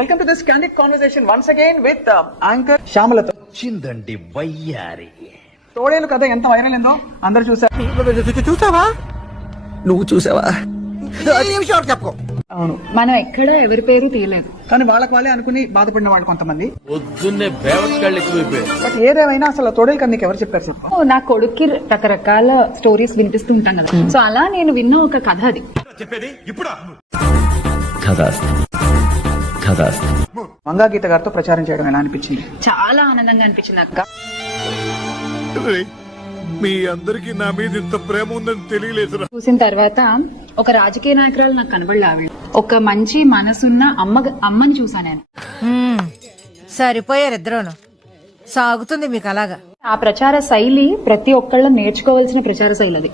Welcome to this candid conversation once again with anchor Shyamalato. చిందండి వయ్యారి తోడేలు కథ ఎంత వైరల్ అయిందో అందరు చూసారు. చూసావా? నువ్వు చూసావా? చెప్పుకో. అవును, మనం ఎక్కడ ఎవరి పేరు తీయలేదు, కానీ వాళ్ళకి వాళ్ళే అనుకుని బాధపడిన వాళ్ళు కొంతమంది. పొద్దున్నే బట్ ఏదేమైనా అసలు తోడేలు కథ నీకు ఎవరు చెప్పారు చెప్పు? నా కొడుక్కి రకరకాల స్టోరీస్ వినిపిస్తూ ఉంటాం కదా, సో అలా నేను విన్న ఒక కథ అది. చెప్పేది ఇప్పుడు మంగా గీత గారితో ప్రచారం చేయడం ఎలా అనిపించింది? చాలా ఆనందంగా అనిపించింది అక్క. మీ అందరికి నా మీద ఇంత ప్రేమ ఉందని తెలియలేదు. చూసిన తర్వాత ఒక రాజకీయ నాయకురాలు నాకు కనబడలే. ఆవిడ ఒక మంచి మనసున్న అమ్మని చూసాను నేను. సరిపోయారు ఇద్దరును. సాగుతుంది మీకు అలాగా. ఆ ప్రచార శైలి ప్రతి ఒక్కళ్ళ నేర్చుకోవాల్సిన ప్రచార శైలి అది.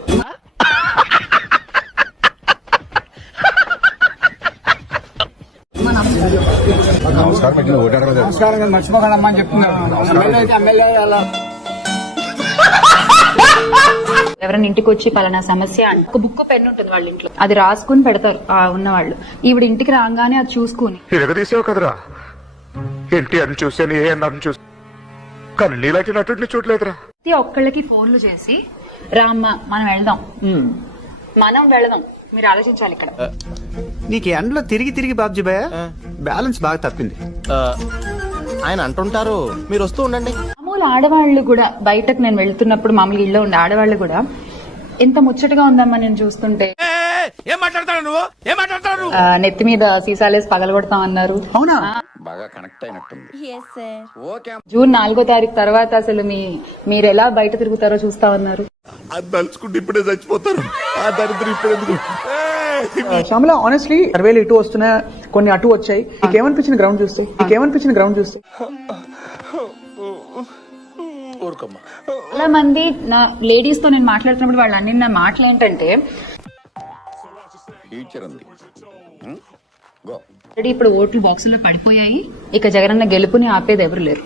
ఎవరైనా ఇంటికి వచ్చి పలానా సమస్య అంటే ఒక బుక్ పెన్ ఉంటుంది వాళ్ళ ఇంట్లో, అది రాసుకుని పెడతారు ఉన్నవాళ్ళు. ఈవిడ ఇంటికి రాగానే అది చూసుకుని ఎగదీసావు కదరా, ఎన్టీఆర్ చూసాను, ఏఎన్ఆర్ చూసి, కానీ నీలాంటి నటుడిని చూడలేదురా. ప్రతి ఒక్కళ్ళకి ఫోన్లు చేసి రామ్మ మనం వెళదాం మీరు ఆలోచించాలి. ఇక్కడ నీకు ఎండలో తిరిగి తిరిగి బాబ్జీ భయ బ్యాలెన్స్ బాగా తప్పింది. ఆయన అంటుంటారు, మీరు వస్తూ ఉండండి. మామూలు ఆడవాళ్ళు కూడా బయటకు నేను వెళ్తున్నప్పుడు మామూలు ఇళ్ళలో ఉండే ఆడవాళ్ళు కూడా ఎంత ముచ్చటగా ఉందమ్మా నేను చూస్తుంటే. ఏం మాట్లాడతాడు నువ్వు? ఏం మాట్లాడతాడు? నెత్తి మీద సీసాలేసి పగలగొడతాం అన్నారు. అవునా? బాగా కనెక్ట్ అయినట్టుంది. జూన్ 4వ తారీఖు తర్వాత అసలు మీరు ఎలా బయట తిరుగుతారో చూస్తామన్నారు. అది తలుచుకుంటే ఇప్పుడే చచ్చిపోతారు. ఆ దరిద్రం ఇప్పుడు శ్యామల, ఆనెస్ట్లీ సర్వేలు ఇటు వస్తున్నా, కొన్ని అటు వచ్చాయి. నీకేమనిపించిన గ్రౌండ్ చూస్తే? చాలా మంది నా లేడీస్ తో నేను మాట్లాడుతున్నప్పుడు వాళ్ళు అన్ని నా మాటలు ఏంటంటే, ఇప్పుడు ఓట్లు బాక్స్ లో పడిపోయాయి, ఇక జగనన్న గెలుపుని ఆపేది ఎవరు లేరు.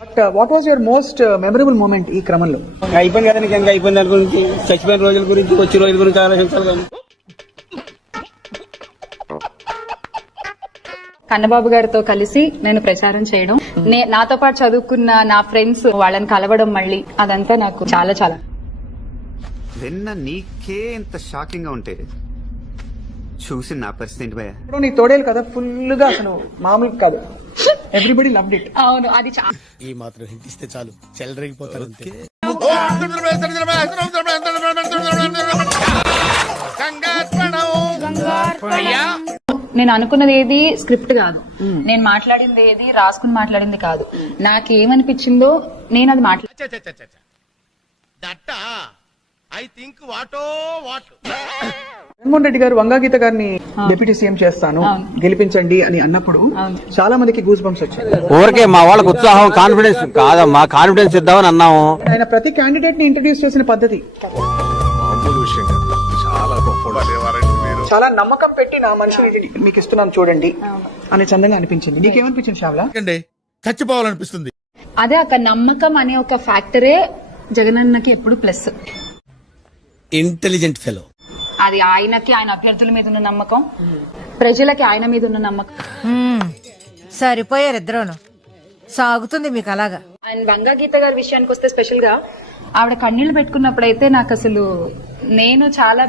But what was your most memorable moment ఈ క్రమంలో? అయిపోయింది కదా, నీకు అయిపోయింది దాని గురించి, చచ్చిపోయిన రోజుల గురించి, వచ్చే రోజుల గురించి ఆలోచించాలి. కానీ కన్నబాబు గారితో కలిసి నేను ప్రచారం చేయడం, నాతో పాటు చదువుకున్న నా ఫ్రెండ్స్ వాళ్ళని కలవడం, మళ్ళీ అదంతా నాకు చాలా చాలా. విన్న నీకే ఇంత షాకింగ్ గా ఉంటే చూసి నా పరిస్థితి ఏంటి భయ? ఇప్పుడు నీ తోడేలు కదా ఫుల్ గా అసలు మామూలు కాదు, ఎవ్రీబడి లవ్డ్ ఇట్. అవును, అది ఈ మాత్రం హింటిస్తే చాలు చెలరేగిపోతారు. నేను అనుకున్నది ఏది స్క్రిప్ట్ కాదు, నేను మాట్లాడింది ఏది రాసుకుని మాట్లాడింది కాదు. నాకేమనిపించిందో నేను అది జగన్మోహన్ రెడ్డి గారు వంగా గీత గారిని డిప్యూటీ సీఎం చేస్తాను గెలిపించండి అని అన్నప్పుడు చాలా మందికి గూస్ బంప్స్ వచ్చాయి. ఊరికే మా వాళ్ళకి ఉత్సాహం, కాన్ఫిడెన్స్ కాదమ్మా, కాన్ఫిడెన్స్ ఇద్దామని అన్నాము. ఆయన ప్రతి క్యాండిడేట్ ని ఇంట్రడ్యూస్ చేసిన పద్ధతి చాలా నమ్మకం పెట్టి, నా మనిషిని మీకు ఇస్తున్నాను చూడండి అని చందంగా అనిపించింది. నీకేమనిపించింది శ్యామల? చచ్చిపోవాలనిపిస్తుంది. అదే ఒక నమ్మకం అనే ఒక ఫ్యాక్టరే జగనన్నకి ఎప్పుడు ప్లస్. Intelligent fellow. అది ఆయనకి, ఆయన అభ్యర్థుల మీద ఉన్న నమ్మకం, ప్రజలకి ఆయన మీద ఉన్న నమ్మకం. సరిపోయారు ఇద్దరును. సాగుతుంది మీకు అలాగా. అండ్ వంగా గీత గారి విషయానికి వస్తే స్పెషల్ గా ఆవిడ కన్నీళ్లు పెట్టుకున్నప్పుడైతే నాకు అసలు నేను చాలా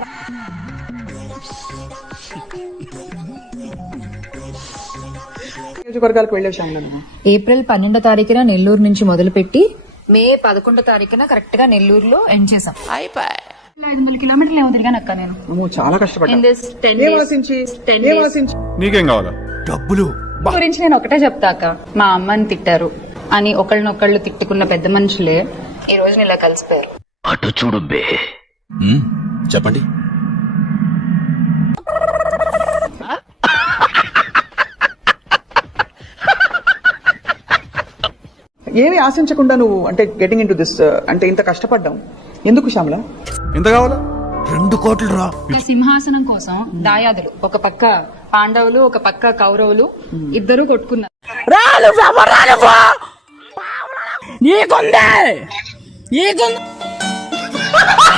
నియోజకవర్గాలకు వెళ్ళే శ్యామల. ఏప్రిల్ 12వ తారీఖున నెల్లూరు నుంచి మొదలుపెట్టి మే 11వ తారీఖున కరెక్ట్ గా నెల్లూరులో ఎండ్ చేసాం. 500 కిలోమీటర్లు ఏమో తిరిగాను అక్క నేను. చాలా కష్టపడ్డాను. నీకేం కావాలా? డబ్బులు గురించి నేను ఒకటే చెప్తాక, మా అమ్మని తిట్టారు అని ఒకళ్ళనొకళ్ళు తిట్టుకున్న పెద్ద మనుషులే ఈ రోజు ఇలా కలిసిపోయారు. అటు చూడు బే. చెప్పండి. ఏమి ఆశించకుండా నువ్వు అంటే గెటింగ్ ఇన్ టు దిస్ అంటే ఇంత కష్టపడ్డాం ఎందుకు శ్యామల? ఎంత కావాలా? 2 కోట్లు రా. సింహాసనం కోసం దాయాదులు, ఒక పక్క పాండవులు, ఒక పక్క కౌరవులు, ఇద్దరు కొట్టుకున్నారు.